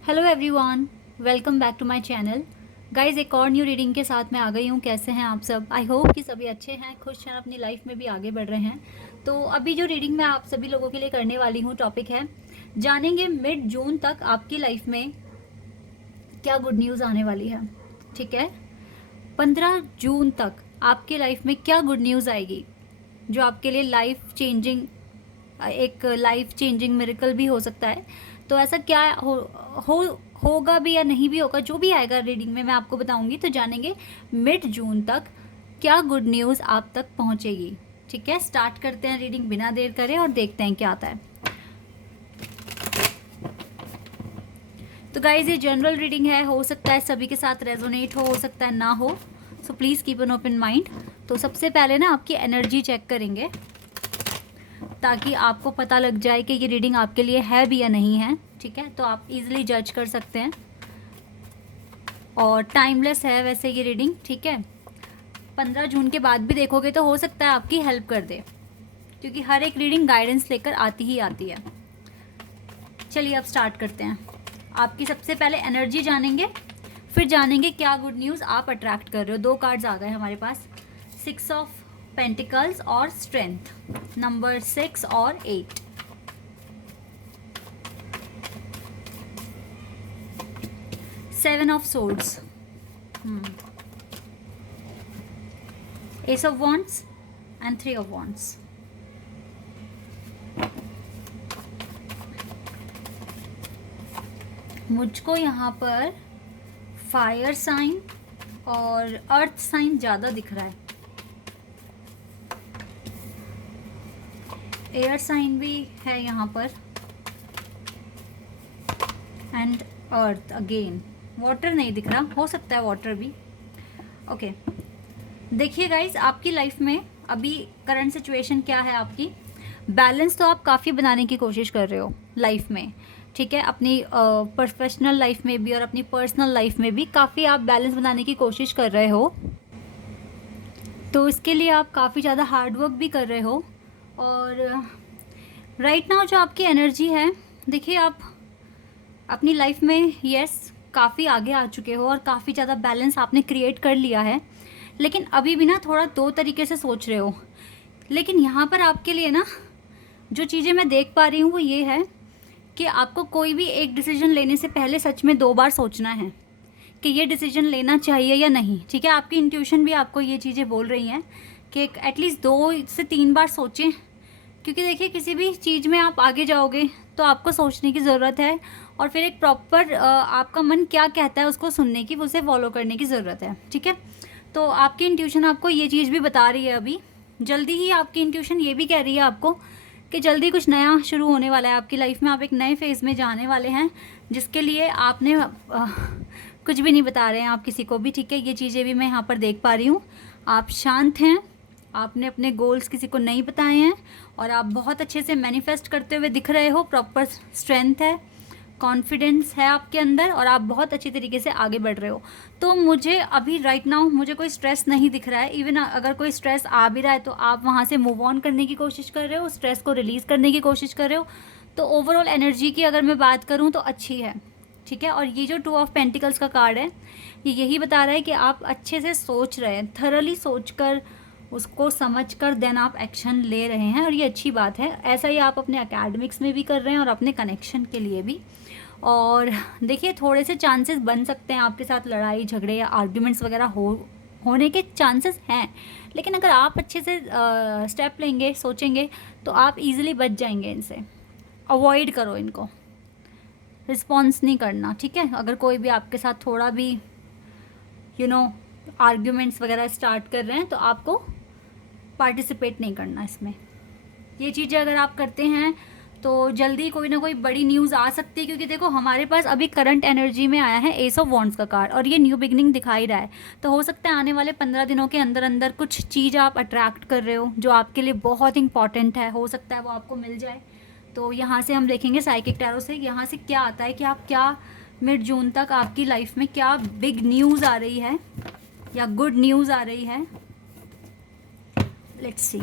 Hello everyone, welcome back to my channel. Guys, एक और new reading के साथ मैं आ गई हूँ। कैसे हैं आप सब? आई होप कि सभी अच्छे हैं, खुश हैं, अपनी लाइफ में भी आगे बढ़ रहे हैं। तो अभी जो रीडिंग मैं आप सभी लोगों के लिए करने वाली हूँ, टॉपिक है जानेंगे मिड जून तक आपकी लाइफ में क्या गुड न्यूज़ आने वाली है। ठीक है, 15 जून तक आपकी लाइफ में क्या गुड न्यूज़ आएगी जो आपके लिए लाइफ चेंजिंग, एक लाइफ चेंजिंग मिरेकल भी हो सकता है। तो ऐसा क्या हो होगा भी या नहीं भी होगा, जो भी आएगा रीडिंग में मैं आपको बताऊंगी। तो जानेंगे मिड जून तक क्या गुड न्यूज़ आप तक पहुंचेगी। ठीक है, स्टार्ट करते हैं रीडिंग बिना देर करे और देखते हैं क्या आता है। तो गाइज, ये जनरल रीडिंग है, हो सकता है सभी के साथ रेजोनेट हो सकता है ना हो। So please keep an open mind. तो सबसे पहले ना आपकी एनर्जी चेक करेंगे ताकि आपको पता लग जाए कि ये रीडिंग आपके लिए है भी या नहीं है। ठीक है, तो आप इजीली जज कर सकते हैं और टाइमलेस है वैसे ये रीडिंग। ठीक है, 15 जून के बाद भी देखोगे तो हो सकता है आपकी हेल्प कर दे, क्योंकि हर एक रीडिंग गाइडेंस लेकर आती ही आती है। चलिए अब स्टार्ट करते हैं। आपकी सबसे पहले एनर्जी जानेंगे, फिर जानेंगे क्या गुड न्यूज़ आप अट्रैक्ट कर रहे हो। 2 कार्ड्स आ गए हमारे पास, 6 ऑफ पेंटिकल्स और स्ट्रेंथ, नंबर 6 और 8। Seven of Swords, Ace of Wands and 3 of Wands. मुझको यहाँ पर फायर साइन और अर्थ साइन ज़्यादा दिख रहा है। एयर साइन भी है यहाँ पर एंड अर्थ अगेन। वाटर नहीं दिख रहा, हो सकता है वाटर भी। ओके, देखिए गाइज, आपकी लाइफ में अभी करंट सिचुएशन क्या है आपकी। बैलेंस तो आप काफ़ी बनाने की कोशिश कर रहे हो लाइफ में। ठीक है, अपनी प्रोफेशनल लाइफ में भी और अपनी पर्सनल लाइफ में भी काफ़ी आप बैलेंस बनाने की कोशिश कर रहे हो। तो इसके लिए आप काफ़ी ज़्यादा हार्ड वर्क भी कर रहे हो। और राइट नाउ जो आपकी एनर्जी है, देखिए आप अपनी लाइफ में काफ़ी आगे आ चुके हो और काफ़ी ज़्यादा बैलेंस आपने क्रिएट कर लिया है। लेकिन अभी भी ना थोड़ा 2 तरीके से सोच रहे हो। लेकिन यहाँ पर आपके लिए ना जो चीज़ें मैं देख पा रही हूँ वो ये है कि आपको कोई भी एक डिसीजन लेने से पहले सच में 2 बार सोचना है कि ये डिसीजन लेना चाहिए या नहीं। ठीक है, आपकी इंट्यूशन भी आपको ये चीज़ें बोल रही हैं कि एटलीस्ट 2 से 3 बार सोचें, क्योंकि देखिए किसी भी चीज़ में आप आगे जाओगे तो आपको सोचने की ज़रूरत है और फिर एक प्रॉपर आपका मन क्या कहता है उसको सुनने की, उसे फॉलो करने की ज़रूरत है। ठीक है, तो आपकी इंट्यूशन आपको ये चीज़ भी बता रही है। अभी जल्दी ही आपकी इंट्यूशन ये भी कह रही है आपको कि जल्दी कुछ नया शुरू होने वाला है आपकी लाइफ में। आप एक नए फेज़ में जाने वाले हैं जिसके लिए आपने कुछ भी नहीं बता रहे हैं आप किसी को भी। ठीक है, ये चीज़ें भी मैं यहाँ पर देख पा रही हूँ। आप शांत हैं, आपने अपने गोल्स किसी को नहीं बताए हैं और आप बहुत अच्छे से मैनिफेस्ट करते हुए दिख रहे हो। प्रॉपर स्ट्रेंथ है, कॉन्फिडेंस है आपके अंदर और आप बहुत अच्छी तरीके से आगे बढ़ रहे हो। तो मुझे अभी राइट नाउ मुझे कोई स्ट्रेस नहीं दिख रहा है। इवन अगर कोई स्ट्रेस आ भी रहा है तो आप वहाँ से मूव ऑन करने की कोशिश कर रहे हो, स्ट्रेस को रिलीज़ करने की कोशिश कर रहे हो। तो ओवरऑल एनर्जी की अगर मैं बात करूँ तो अच्छी है। ठीक है, और ये जो 2 ऑफ पेंटिकल्स का कार्ड है ये यही बता रहा है कि आप अच्छे से सोच रहे हैं, थरली सोच कर उसको समझ कर देन आप एक्शन ले रहे हैं और ये अच्छी बात है। ऐसा ही आप अपने एकेडमिक्स में भी कर रहे हैं और अपने कनेक्शन के लिए भी। और देखिए थोड़े से चांसेस बन सकते हैं आपके साथ लड़ाई झगड़े या आर्ग्यूमेंट्स वगैरह होने के चांसेस हैं, लेकिन अगर आप अच्छे से स्टेप लेंगे, सोचेंगे तो आप इजीली बच जाएंगे इनसे। अवॉइड करो इनको, रिस्पॉन्स नहीं करना। ठीक है, अगर कोई भी आपके साथ थोड़ा भी आर्ग्यूमेंट्स वगैरह स्टार्ट कर रहे हैं तो आपको पार्टिसिपेट नहीं करना इसमें। ये चीज़ें अगर आप करते हैं तो जल्दी कोई ना कोई बड़ी न्यूज़ आ सकती है, क्योंकि देखो हमारे पास अभी करंट एनर्जी में आया है एस ऑफ वॉन्ड्स का कार्ड और ये न्यू बिगनिंग दिखाई रहा है। तो हो सकता है आने वाले 15 दिनों के अंदर अंदर कुछ चीज़ आप अट्रैक्ट कर रहे हो जो आपके लिए बहुत इंपॉर्टेंट है, हो सकता है वो आपको मिल जाए। तो यहाँ से हम देखेंगे साइकिक टैरो से यहाँ से क्या आता है कि आप क्या मिड जून तक आपकी लाइफ में क्या बिग न्यूज़ आ रही है या गुड न्यूज़ आ रही है। Let's see.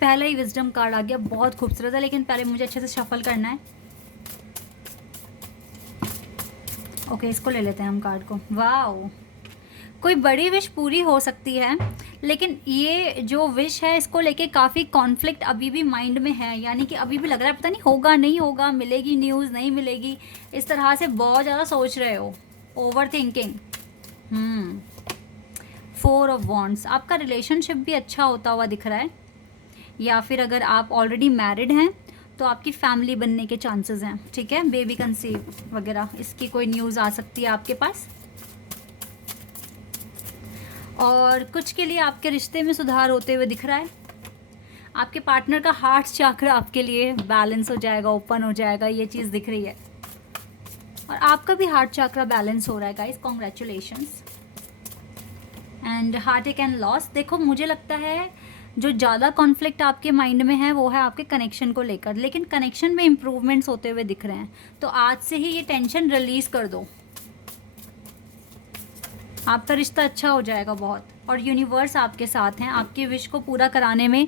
पहला ही विजडम कार्ड आ गया, बहुत खूबसूरत है, लेकिन पहले मुझे अच्छे से शफल करना है। ओके, इसको ले लेते हैं हम कार्ड को। वाओ, कोई बड़ी विश पूरी हो सकती है, लेकिन ये जो विश है इसको लेके काफ़ी कॉन्फ्लिक्ट अभी भी माइंड में है। यानी कि अभी भी लग रहा है पता नहीं होगा नहीं होगा, मिलेगी न्यूज़ नहीं मिलेगी, इस तरह से बहुत ज़्यादा सोच रहे हो, ओवर थिंकिंग। 4 ऑफ वॉन्ड्स, आपका रिलेशनशिप भी अच्छा होता हुआ दिख रहा है, या फिर अगर आप ऑलरेडी मैरिड हैं तो आपकी फैमिली बनने के चांसेस हैं। ठीक है, बेबी कंसीव वगैरह, इसकी कोई न्यूज़ आ सकती है आपके पास। और कुछ के लिए आपके रिश्ते में सुधार होते हुए दिख रहा है। आपके पार्टनर का हार्ट चक्र आपके लिए बैलेंस हो जाएगा, ओपन हो जाएगा, ये चीज़ दिख रही है। और आपका भी हार्ट चक्र बैलेंस हो रहा है guys, congratulations. And heart and loss, देखो मुझे लगता है जो ज़्यादा कॉन्फ्लिक्ट आपके माइंड में है वो है आपके कनेक्शन को लेकर, लेकिन कनेक्शन में इम्प्रूवमेंट्स होते हुए दिख रहे हैं। तो आज से ही ये टेंशन रिलीज़ कर दो, आपका रिश्ता अच्छा हो जाएगा बहुत। और यूनिवर्स आपके साथ हैं, आपके विश को पूरा कराने में।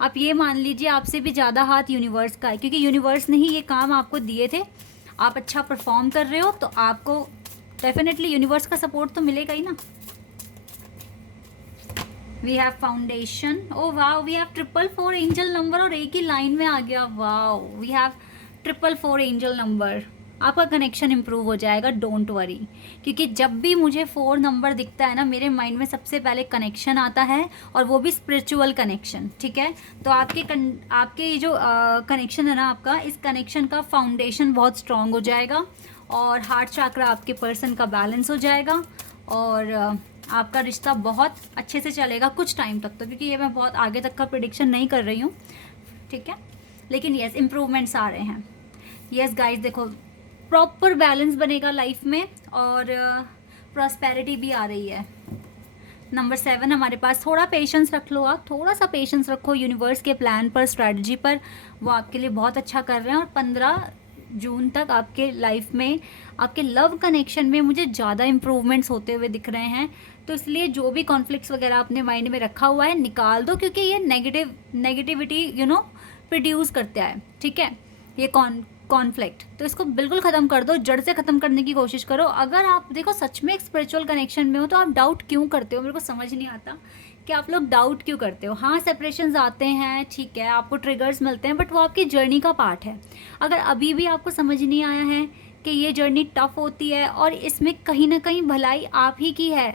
आप ये मान लीजिए आपसे भी ज़्यादा हाथ यूनिवर्स का है, क्योंकि यूनिवर्स ने ही ये काम आपको दिए थे। आप अच्छा परफॉर्म कर रहे हो तो आपको डेफिनेटली यूनिवर्स का सपोर्ट तो मिलेगा ही ना। We have foundation, oh wow, we have 444 angel number, और एक ही लाइन में आ गया। Wow, we have 444 angel number. आपका कनेक्शन इंप्रूव हो जाएगा, डोंट वरी। क्योंकि जब भी मुझे 4 नंबर दिखता है ना, मेरे माइंड में सबसे पहले कनेक्शन आता है, और वो भी स्पिरिचुअल कनेक्शन। ठीक है, तो आपके ये जो कनेक्शन है ना आपका, इस कनेक्शन का फाउंडेशन बहुत स्ट्रांग हो जाएगा, और हार्ट चक्र आपके पर्सन का बैलेंस हो जाएगा, और आपका रिश्ता बहुत अच्छे से चलेगा कुछ टाइम तक तो। क्योंकि ये मैं बहुत आगे तक का प्रेडिक्शन नहीं कर रही हूँ, ठीक है, लेकिन यस इम्प्रूवमेंट्स आ रहे हैं। यस गाइस, देखो प्रॉपर बैलेंस बनेगा लाइफ में, और प्रॉस्पेरिटी भी आ रही है। नंबर 7 हमारे पास, थोड़ा पेशेंस रख लो आप, थोड़ा सा पेशेंस रखो यूनिवर्स के प्लान पर, स्ट्रैटेजी पर, वो आपके लिए बहुत अच्छा कर रहे हैं। और 15 जून तक आपके लाइफ में, आपके लव कनेक्शन में मुझे ज़्यादा इम्प्रूवमेंट्स होते हुए दिख रहे हैं। तो इसलिए जो भी कॉन्फ्लिक्ट्स वगैरह अपने माइंड में रखा हुआ है निकाल दो, क्योंकि ये नेगेटिविटी प्रोड्यूस करता है। ठीक है, ये कॉन्फ्लिक्ट, तो इसको बिल्कुल ख़त्म कर दो, जड़ से ख़त्म करने की कोशिश करो। अगर आप देखो सच में एक स्पिरिचुअल कनेक्शन में हो तो आप डाउट क्यों करते हो, मेरे को समझ नहीं आता कि आप लोग डाउट क्यों करते हो। हाँ, सेपरेशंस आते हैं, ठीक है, आपको ट्रिगर्स मिलते हैं, बट वो आपकी जर्नी का पार्ट है। अगर अभी भी आपको समझ नहीं आया है कि ये जर्नी टफ होती है और इसमें कहीं ना कहीं भलाई आप ही की है,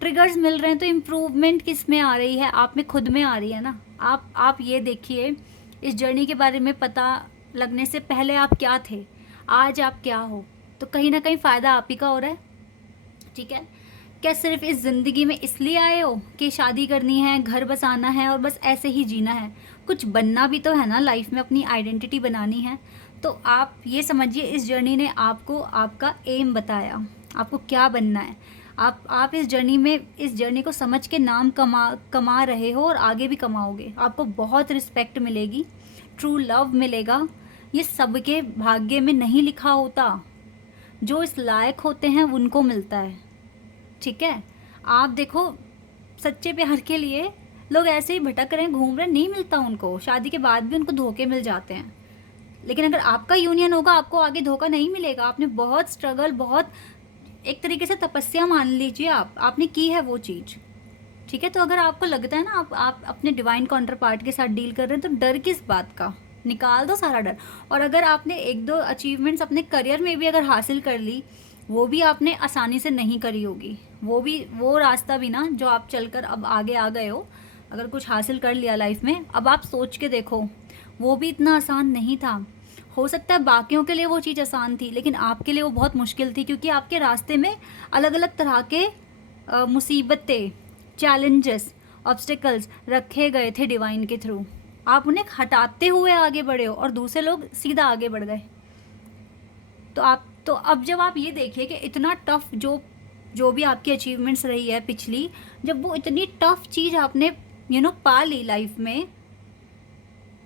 ट्रिगर्स मिल रहे हैं, तो इम्प्रूवमेंट किस में आ रही है, आप में खुद में आ रही है ना। आप ये देखिए, इस जर्नी के बारे में पता लगने से पहले आप क्या थे, आज आप क्या हो, तो कहीं ना कहीं फ़ायदा आप ही का हो रहा है। ठीक है, क्या सिर्फ इस ज़िंदगी में इसलिए आए हो कि शादी करनी है, घर बसाना है और बस ऐसे ही जीना है? कुछ बनना भी तो है ना लाइफ में, अपनी आइडेंटिटी बनानी है। तो आप ये समझिए, इस जर्नी ने आपको आपका एम बताया, आपको क्या बनना है। आप इस जर्नी को समझ के नाम कमा रहे हो, और आगे भी कमाओगे। आपको बहुत रिस्पेक्ट मिलेगी, ट्रू लव मिलेगा। ये सबके भाग्य में नहीं लिखा होता, जो इस लायक होते हैं उनको मिलता है। ठीक है, आप देखो सच्चे प्यार के लिए लोग ऐसे ही भटक रहे हैं, घूम रहे हैं, नहीं मिलता उनको। शादी के बाद भी उनको धोखे मिल जाते हैं, लेकिन अगर आपका यूनियन होगा आपको आगे धोखा नहीं मिलेगा। आपने बहुत स्ट्रगल, बहुत एक तरीके से तपस्या मान लीजिए आपने की है वो चीज़। ठीक है, तो अगर आपको लगता है ना आप अपने डिवाइन काउंटर पार्ट के साथ डील कर रहे हैं, तो डर किस बात का, निकाल दो सारा डर। और अगर आपने 1-2 अचीवमेंट्स अपने करियर में भी अगर हासिल कर ली, वो भी आपने आसानी से नहीं करी होगी। वो रास्ता भी ना जो आप चलकर अब आगे आ गए हो, अगर कुछ हासिल कर लिया लाइफ में, अब आप सोच के देखो, वो भी इतना आसान नहीं था। हो सकता है बाकियों के लिए वो चीज़ आसान थी, लेकिन आपके लिए वो बहुत मुश्किल थी, क्योंकि आपके रास्ते में अलग अलग तरह के मुसीबतें, चैलेंजेस, ऑब्स्टिकल्स रखे गए थे डिवाइन के थ्रू। आप उन्हें हटाते हुए आगे बढ़े हो, और दूसरे लोग सीधा आगे बढ़ गए। तो अब जब आप ये देखिए कि इतना टफ जो भी आपकी अचीवमेंट्स रही है पिछली, जब वो इतनी टफ चीज़ आपने पा ली लाइफ में,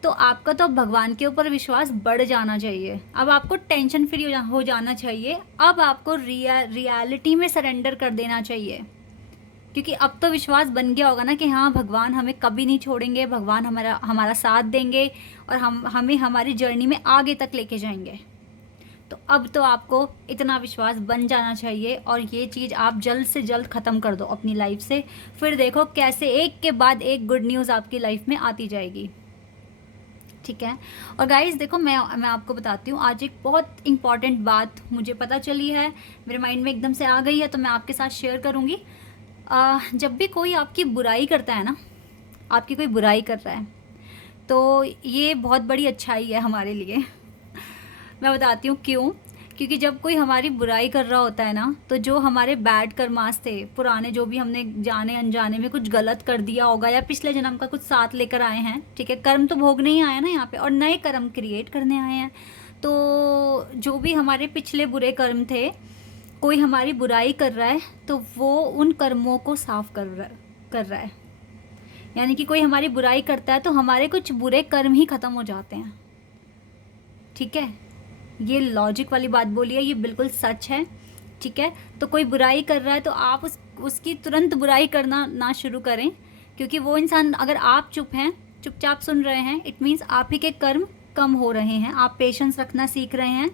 तो आपका तो भगवान के ऊपर विश्वास बढ़ जाना चाहिए। अब आपको टेंशन फ्री हो जाना चाहिए। अब आपको रियलिटी में सरेंडर कर देना चाहिए। क्योंकि अब तो विश्वास बन गया होगा ना कि हाँ भगवान हमें कभी नहीं छोड़ेंगे, भगवान हमारा हमारा साथ देंगे और हमें हमारी जर्नी में आगे तक लेके जाएंगे। तो अब तो आपको इतना विश्वास बन जाना चाहिए और ये चीज़ आप जल्द से जल्द ख़त्म कर दो अपनी लाइफ से। फिर देखो कैसे एक के बाद एक गुड न्यूज़ आपकी लाइफ में आती जाएगी, ठीक है। और गाइस देखो, मैं आपको बताती हूँ, आज एक बहुत इंपॉर्टेंट बात मुझे पता चली है, मेरे माइंड में एकदम से आ गई है, तो मैं आपके साथ शेयर करूँगी। जब भी कोई आपकी बुराई करता है ना, आपकी कोई बुराई कर रहा है, तो ये बहुत बड़ी अच्छाई है हमारे लिए। मैं बताती हूँ क्यों। क्योंकि जब कोई हमारी बुराई कर रहा होता है ना, तो जो हमारे बैड कर्मास थे पुराने, जो भी हमने जाने अनजाने में कुछ गलत कर दिया होगा या पिछले जन्म का कुछ साथ लेकर आए हैं, ठीक है, कर्म तो भोगने ही आए ना यहाँ पे, और नए कर्म क्रिएट करने आए हैं। तो जो भी हमारे पिछले बुरे कर्म थे, कोई हमारी बुराई कर रहा है तो वो उन कर्मों को साफ कर रहा है। यानी कि कोई हमारी बुराई करता है तो हमारे कुछ बुरे कर्म ही ख़त्म हो जाते हैं, ठीक है। ये लॉजिक वाली बात बोली है, ये बिल्कुल सच है, ठीक है। तो कोई बुराई कर रहा है तो आप उसकी तुरंत बुराई करना ना शुरू करें, क्योंकि वो इंसान, अगर आप चुप हैं, चुपचाप सुन रहे हैं, इट मीन्स आप ही के कर्म कम हो रहे हैं। आप पेशेंस रखना सीख रहे हैं,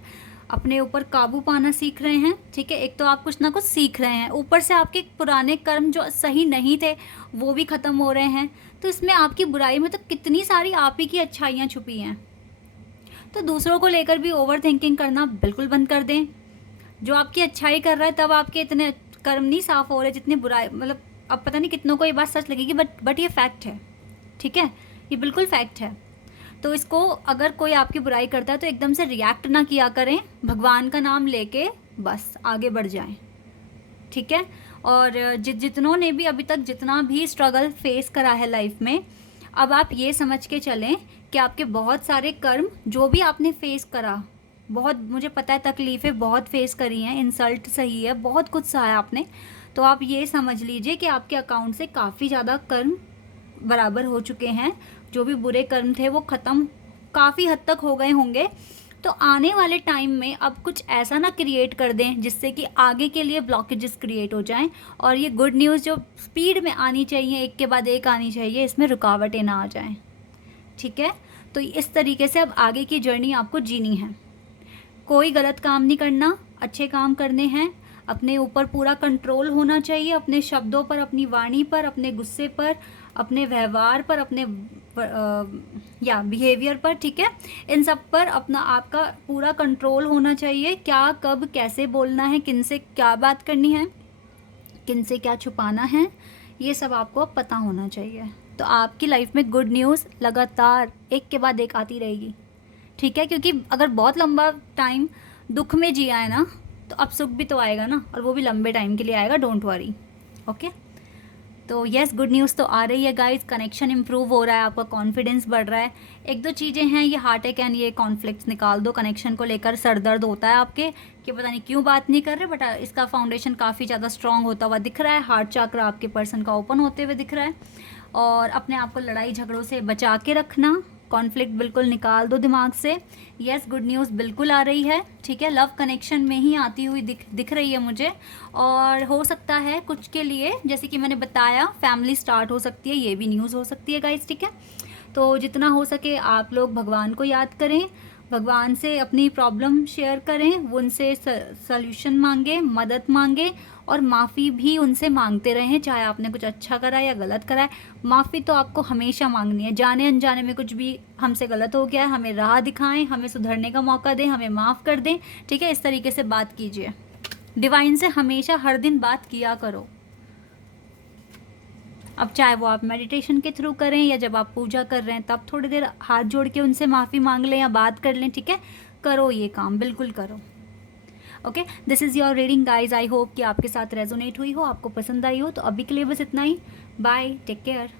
अपने ऊपर काबू पाना सीख रहे हैं, ठीक है। एक तो आप कुछ ना कुछ सीख रहे हैं, ऊपर से आपके पुराने कर्म जो सही नहीं थे वो भी ख़त्म हो रहे हैं। तो इसमें आपकी बुराई में तो कितनी सारी आप ही की अच्छाइयाँ छुपी हैं। तो दूसरों को लेकर भी ओवर थिंकिंग करना बिल्कुल बंद कर दें। जो आपकी अच्छाई कर रहा है तब आपके इतने कर्म नहीं साफ हो रहे जितनी बुराई, मतलब अब पता नहीं कितनों को ये बात सच लगेगी, बट ये फैक्ट है, ठीक है, ये बिल्कुल फैक्ट है। तो इसको, अगर कोई आपकी बुराई करता है तो एकदम से रिएक्ट ना किया करें, भगवान का नाम लेके बस आगे बढ़ जाएं, ठीक है। और जितनों ने भी अभी तक जितना भी स्ट्रगल फेस करा है लाइफ में, अब आप ये समझ के चलें कि आपके बहुत सारे कर्म जो भी आपने फेस करा, बहुत, मुझे पता है तकलीफ़ें बहुत फेस करी हैं, इंसल्ट सही है, बहुत कुछ सहा आपने, तो आप ये समझ लीजिए कि आपके अकाउंट से काफ़ी ज़्यादा कर्म बराबर हो चुके हैं। जो भी बुरे कर्म थे वो ख़त्म काफ़ी हद तक हो गए होंगे। तो आने वाले टाइम में अब कुछ ऐसा ना क्रिएट कर दें जिससे कि आगे के लिए ब्लॉकेजेस क्रिएट हो जाएं, और ये गुड न्यूज़ जो स्पीड में आनी चाहिए, एक के बाद एक आनी चाहिए, इसमें रुकावटें ना आ जाएं, ठीक है। तो इस तरीके से अब आगे की जर्नी आपको जीनी है। कोई गलत काम नहीं करना, अच्छे काम करने हैं, अपने ऊपर पूरा कंट्रोल होना चाहिए, अपने शब्दों पर, अपनी वाणी पर, अपने गुस्से पर, अपने व्यवहार पर, अपने या बिहेवियर पर, ठीक है, इन सब पर अपना आपका पूरा कंट्रोल होना चाहिए। क्या, कब, कैसे बोलना है, किन से क्या बात करनी है, किन से क्या छुपाना है, ये सब आपको पता होना चाहिए। तो आपकी लाइफ में गुड न्यूज़ लगातार एक के बाद एक आती रहेगी, ठीक है। क्योंकि अगर बहुत लंबा टाइम दुख में जिया है ना, तो अब सुख भी तो आएगा ना, और वो भी लंबे टाइम के लिए आएगा, डोंट वरी, ओके। तो यस, गुड न्यूज़ तो आ रही है गाइस, कनेक्शन इंप्रूव हो रहा है, आपका कॉन्फिडेंस बढ़ रहा है। एक दो चीज़ें हैं, ये हार्ट एंड ये कॉन्फ्लिक्ट्स निकाल दो, कनेक्शन को लेकर सर दर्द होता है आपके कि पता नहीं क्यों बात नहीं कर रहे, बट इसका फाउंडेशन काफ़ी ज़्यादा स्ट्रॉन्ग होता हुआ दिख रहा है, हार्ट चक्र आपके पर्सन का ओपन होते हुए दिख रहा है। और अपने आप को लड़ाई झगड़ों से बचा के रखना, कॉन्फ्लिक्ट बिल्कुल निकाल दो दिमाग से। यस, गुड न्यूज़ बिल्कुल आ रही है, ठीक है, लव कनेक्शन में ही आती हुई दिख रही है मुझे। और हो सकता है कुछ के लिए, जैसे कि मैंने बताया, फैमिली स्टार्ट हो सकती है, ये भी न्यूज़ हो सकती है गाइस, ठीक है। तो जितना हो सके आप लोग भगवान को याद करें, भगवान से अपनी प्रॉब्लम शेयर करें, उनसे सल्यूशन मांगे, मदद मांगे, और माफ़ी भी उनसे मांगते रहें, चाहे आपने कुछ अच्छा करा या गलत करा है। माफ़ी तो आपको हमेशा मांगनी है, जाने अनजाने में कुछ भी हमसे गलत हो गया है, हमें राह दिखाएं, हमें सुधरने का मौका दें, हमें माफ़ कर दें, ठीक है। इस तरीके से बात कीजिए, डिवाइन से हमेशा हर दिन बात किया करो। अब चाहे वो आप मेडिटेशन के थ्रू करें या जब आप पूजा कर रहे हैं तब थोड़ी देर हाथ जोड़ के उनसे माफ़ी मांग लें या बात कर लें, ठीक है। करो ये काम, बिल्कुल करो, okay. This is your reading guys, I hope कि आपके साथ रेजोनेट हुई हो, आपको पसंद आई हो। तो अभी के लिए बस इतना ही, बाय, टेक केयर।